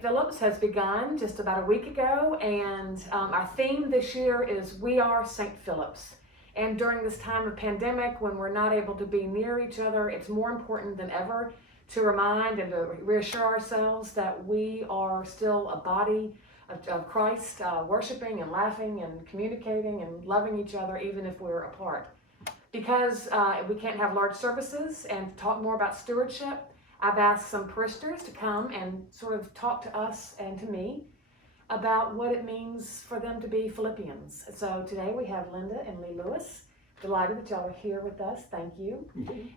St. Philip's has begun just about a week ago, and our theme this year is We Are St. Philip's. And during this time of pandemic, when we're not able to be near each other, it's more important than ever to remind and to reassure ourselves that we are still a body of Christ, worshiping and laughing and communicating and loving each other even if we're apart. Because we can't have large services and talk more about stewardship, I've asked some parishioners to come and sort of talk to us and to me about what it means for them to be Philippians. So today we have Linda and Lee Lewis. Delighted that y'all are here with us. Thank you.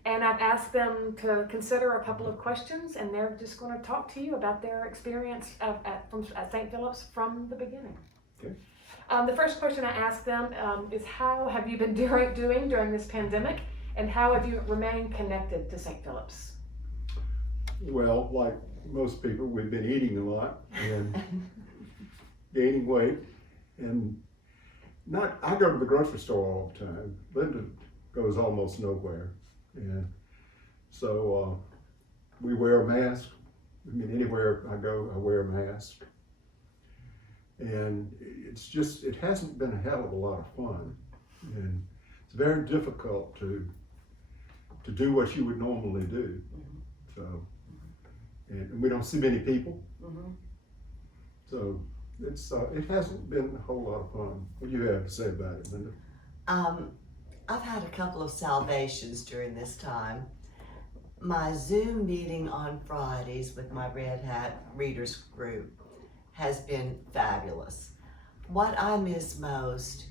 And I've asked them to consider a couple of questions, and they're just going to talk to you about their experience at St. Philip's from the beginning. Okay. The first question I asked them is, how have you been doing during this pandemic, and how have you remained connected to St. Philip's? Well, like most people, we've been eating a lot and gaining weight, and I go to the grocery store all the time. Linda goes almost nowhere, and so we wear a mask. I mean, anywhere I go, I wear a mask, and it hasn't been a hell of a lot of fun, and it's very difficult to do what you would normally do. So, and we don't see many people, so it hasn't been a whole lot of fun. What do you have to say about it, Linda? I've had a couple of salvations during this time. My Zoom meeting on Fridays with my Red Hat Readers group has been fabulous. What I miss most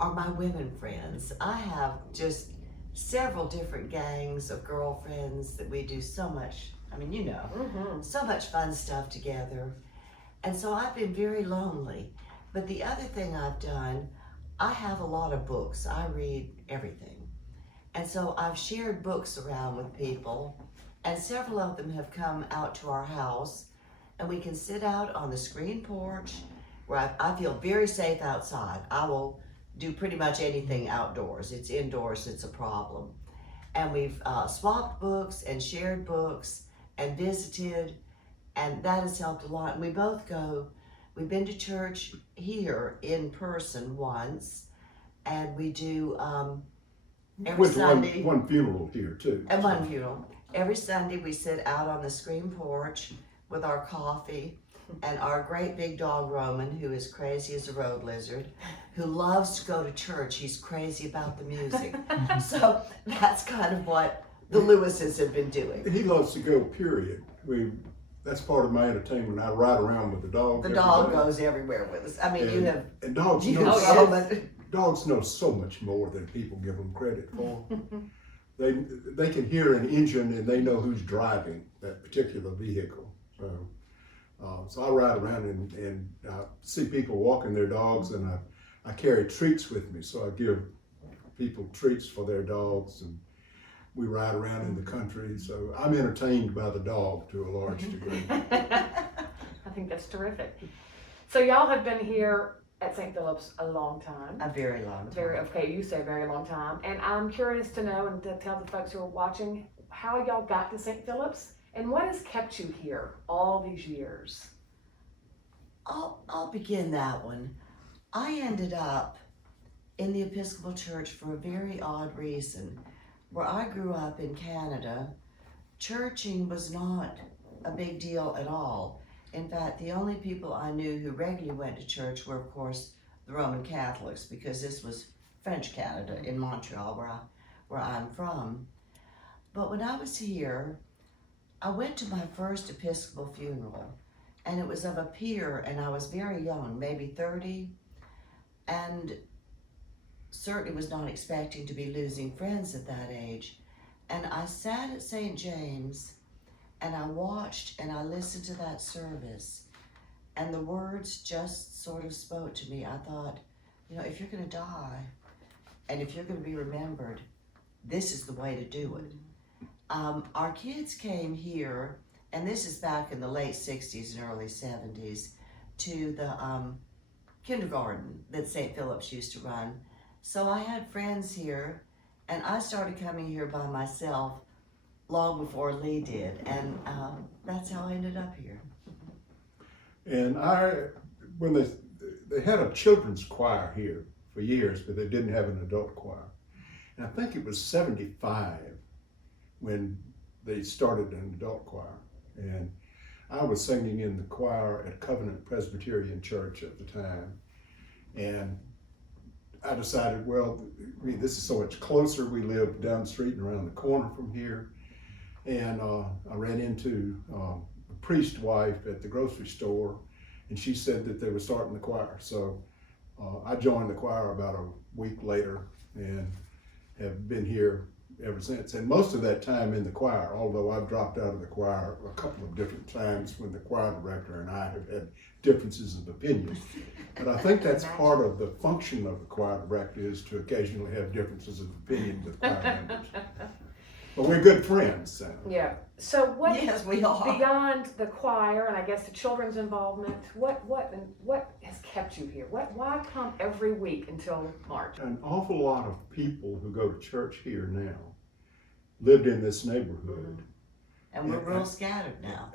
are my women friends. I have just several different gangs of girlfriends that we do so much, so much fun stuff together. And so I've been very lonely. But the other thing I've done, I have a lot of books. I read everything. And so I've shared books around with people, and several of them have come out to our house, and we can sit out on the screen porch where I feel very safe outside. I will do pretty much anything outdoors. It's indoors, it's a problem. And we've swapped books and shared books and visited, and that has helped a lot. And we've been to church here in person once, and we do every Sunday. One funeral here too. And one funeral. Every Sunday we sit out on the screen porch with our coffee and our great big dog Roman, who is crazy as a road lizard, who loves to go to church. He's crazy about the music. So that's kind of what the Lewises have been doing. He loves to go, period. That's part of my entertainment. I ride around with the dog. The dog goes everywhere with us. I mean, and dogs dogs know so much more than people give them credit for. They can hear an engine and they know who's driving that particular vehicle. So I ride around and I see people walking their dogs, and I carry treats with me. So I give people treats for their dogs, and we ride around in the country. So I'm entertained by the dog to a large degree. I think that's terrific. So y'all have been here at St. Philip's a long time. A very long time. Okay, you say very long time. And I'm curious to know, and to tell the folks who are watching, how y'all got to St. Philip's and what has kept you here all these years? I'll begin that one. I ended up in the Episcopal Church for a very odd reason. Where I grew up in Canada, churching was not a big deal at all. In fact, the only people I knew who regularly went to church were, of course, the Roman Catholics, because this was French Canada in Montreal, where I'm from. But when I was here, I went to my first Episcopal funeral, and it was of a peer, and I was very young, maybe 30, and certainly was not expecting to be losing friends at that age. And I sat at St. James, and I watched and I listened to that service, and the words just sort of spoke to me. I thought, if you're going to die, and if you're going to be remembered, this is the way to do it. Our kids came here, and this is back in the late 60s and early 70s, to the kindergarten that St. Philip's used to run. So I had friends here, and I started coming here by myself long before Lee did, and that's how I ended up here. And when they had a children's choir here for years, but they didn't have an adult choir. And I think it was 75 when they started an adult choir. And I was singing in the choir at Covenant Presbyterian Church at the time. And I decided, well, I mean, this is so much closer. We live down the street and around the corner from here. And I ran into a priest's wife at the grocery store, and she said that they were starting the choir. So I joined the choir about a week later and have been here ever since. And most of that time in the choir, although I've dropped out of the choir a couple of different times when the choir director and I have had differences of opinion. But I think that's part of the function of the choir director, is to occasionally have differences of opinion with choir members. But we're good friends. So. Yeah. So what? Yes, we are. Beyond the choir and I guess the children's involvement, what has kept you here? Why come every week until March? An awful lot of people who go to church here now lived in this neighborhood. And we're real scattered now.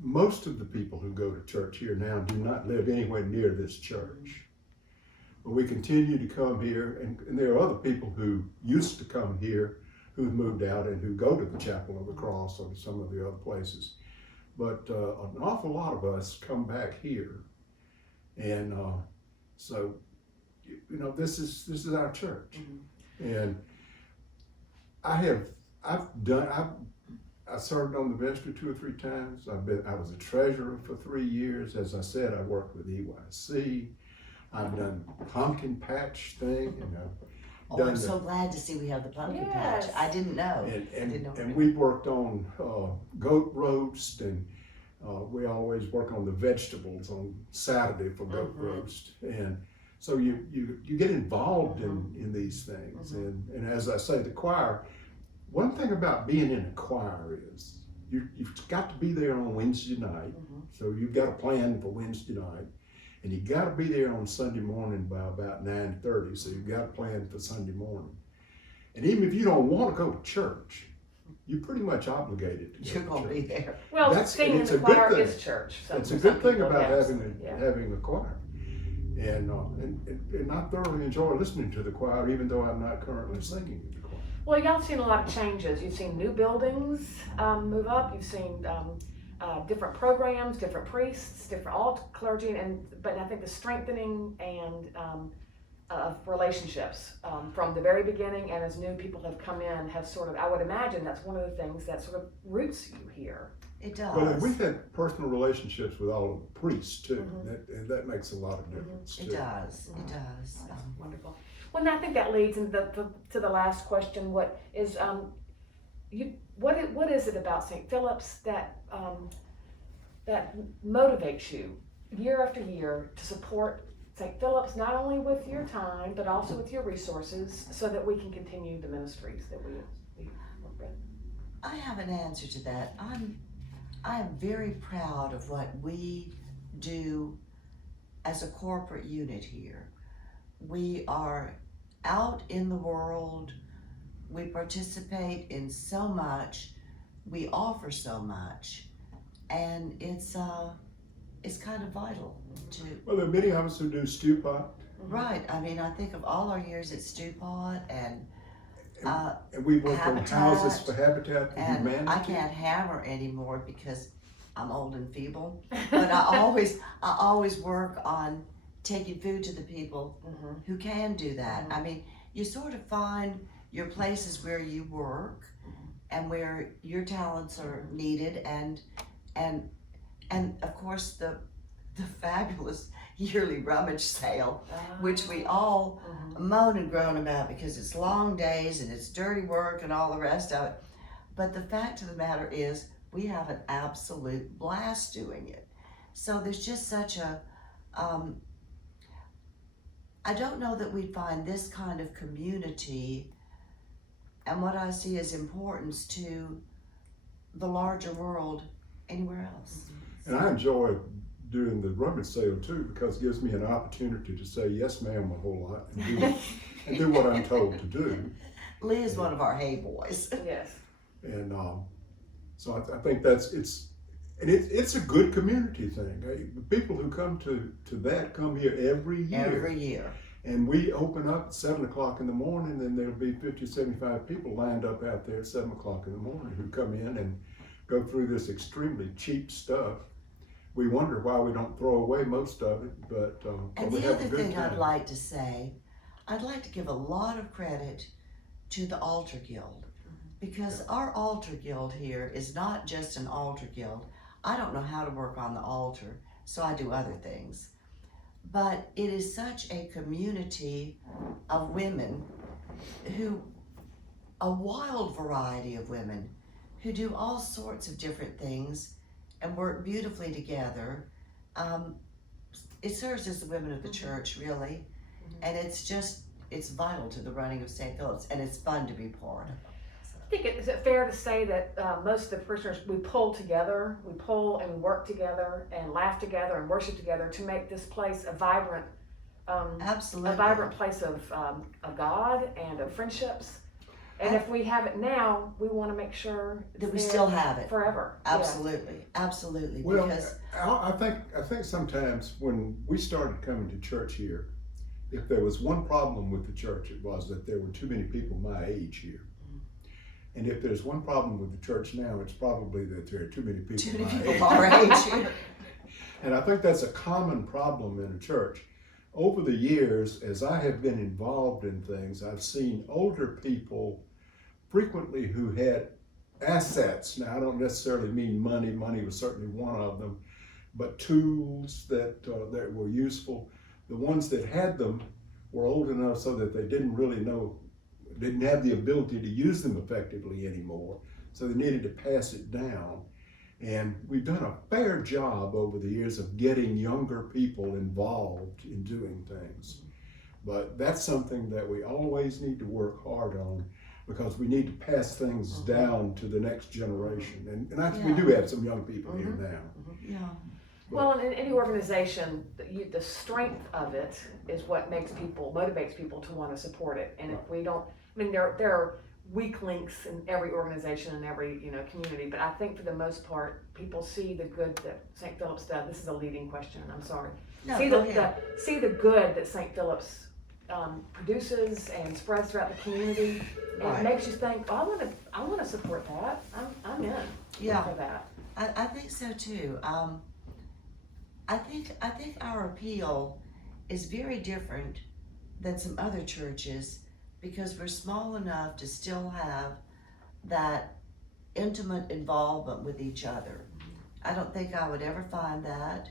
Most of the people who go to church here now do not live anywhere near this church. But we continue to come here, and there are other people who used to come here who've moved out and who go to the Chapel of the Cross or some of the other places. But an awful lot of us come back here. And so, you know, this is our church. Mm-hmm. And I served on the vestry 2 or 3 times. I was a treasurer for 3 years. As I said, I worked with EYC. I've done pumpkin patch thing, and I've I'm so glad to see we have the pumpkin patch. I didn't know. And we've worked on goat roast, and we always work on the vegetables on Saturday for goat roast. And so you get involved in these things. And as I say, the choir, one thing about being in a choir is you've got to be there on Wednesday night. So you've got a plan for Wednesday night. And you got to be there on Sunday morning by about 9:30, so you've got a plan for Sunday morning. And even if you don't want to go to church, you're pretty much obligated to go You're going to be there. Well, singing in the choir is church. It's a good thing about having a choir. And I thoroughly enjoy listening to the choir, even though I'm not currently singing in the choir. Well, y'all seen a lot of changes. You've seen new buildings move up. You've seen different programs, different priests, different all clergy, but I think the strengthening and of relationships from the very beginning, and as new people have come in, have sort of, I would imagine that's one of the things that sort of roots you here. It does. Well, and we've had personal relationships with all of the priests too, and that makes a lot of difference too. It does. It does. Oh, that's wonderful. Well, and I think that leads into to the last question. What is what is it about St. Philip's that motivates you year after year to support St. Philip's, not only with your time but also with your resources, so that we can continue the ministries that we work with? I have an answer to that. I am very proud of what we do as a corporate unit here. We are out in the world. We participate in so much. We offer so much, and it's kind of vital to. Well, there are many of us who do stew pot. Right. I mean, I think of all our years at Stew Pot and we work on Habitat, houses for Habitat for and Humanity. I can't hammer anymore because I'm old and feeble. But I always work on taking food to the people who can do that. I mean, you sort of find your places where you work and where your talents are needed, and of course the fabulous yearly rummage sale, which we all moan and groan about because it's long days and it's dirty work and all the rest of it. But the fact of the matter is, we have an absolute blast doing it. So there's just such a, I don't know that we'd find this kind of community and what I see as importance to the larger world anywhere else. And I enjoy doing the rummage sale too, because it gives me an opportunity to say yes ma'am a whole lot and do what I'm told to do. Lee is one of our hay boys. Yes. And so I think it's And it's a good community thing. The people who come to that come here every year. Every year. And we open up at 7 o'clock in the morning, and there'll be 50, 75 people lined up out there at 7 o'clock in the morning who come in and go through this extremely cheap stuff. We wonder why we don't throw away most of it, but And we the have other a good thing time. I'd like to say, I'd like to give a lot of credit to the Altar Guild, because our Altar Guild here is not just an altar guild. I don't know how to work on the altar, so I do other things. But it is such a community of women who, a wild variety of women who do all sorts of different things and work beautifully together. It serves as the women of the church, really, and it's vital to the running of St. Philip's, and it's fun to be part of. I think is it fair to say that most of the parishioners, we pull together, we pull and we work together and laugh together and worship together to make this place a vibrant, Absolutely. a vibrant place of God and of friendships. And if we have it now, we want to make sure that we there still have it forever. Absolutely, absolutely. Well, Because I think sometimes when we started coming to church here, if there was one problem with the church, it was that there were too many people my age here. And if there's one problem with the church now, it's probably that there are too many people too many my people age. our age here. And I think that's a common problem in a church. Over the years, as I have been involved in things, I've seen older people frequently who had assets. Now, I don't necessarily mean money. Money was certainly one of them, but tools that were useful. The ones that had them were old enough so that they didn't have the ability to use them effectively anymore. So they needed to pass it down. And we've done a fair job over the years of getting younger people involved in doing things. But that's something that we always need to work hard on, because we need to pass things down to the next generation. And I think we do have some young people here now. Yeah. Well, in any organization, the strength of it is what motivates people to want to support it. And if we don't, there are weak links in every organization and every community, but I think for the most part, people see the good that St. Philip's does. This is a leading question, I'm sorry. No, see go ahead. the good that St. Philip's produces and spreads throughout the community, and Right. it makes you think, oh, I want to support that. I'm in for that. I think so too. I think our appeal is very different than some other churches, because we're small enough to still have that intimate involvement with each other. I don't think I would ever find that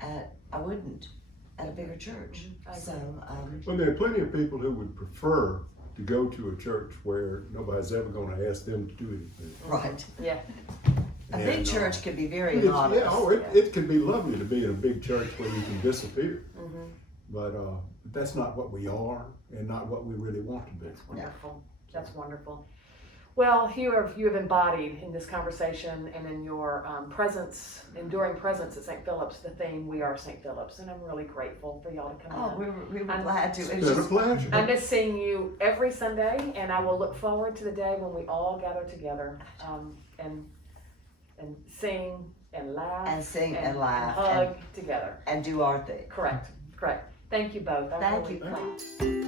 at a bigger church. I agree. So, Well, there are plenty of people who would prefer to go to a church where nobody's ever going to ask them to do anything. right. Yeah. A big And, church can be very It's- anonymous. it can be lovely to be in a big church where you can disappear, Mm-hmm. but that's not what we are and not what we really want to be. That's wonderful. That's wonderful. Well, you have embodied in this conversation and in your enduring presence at St. Philip's, the theme, "We are St. Philip's," and I'm really grateful for y'all to come Oh, in. we were I'm- glad to. It's It's been a just, pleasure. I miss seeing you every Sunday, and I will look forward to the day when we all gather together and sing and laugh and sing and laugh hug together. and do our thing. Correct. Thank you both. I Thank really- you, Claude.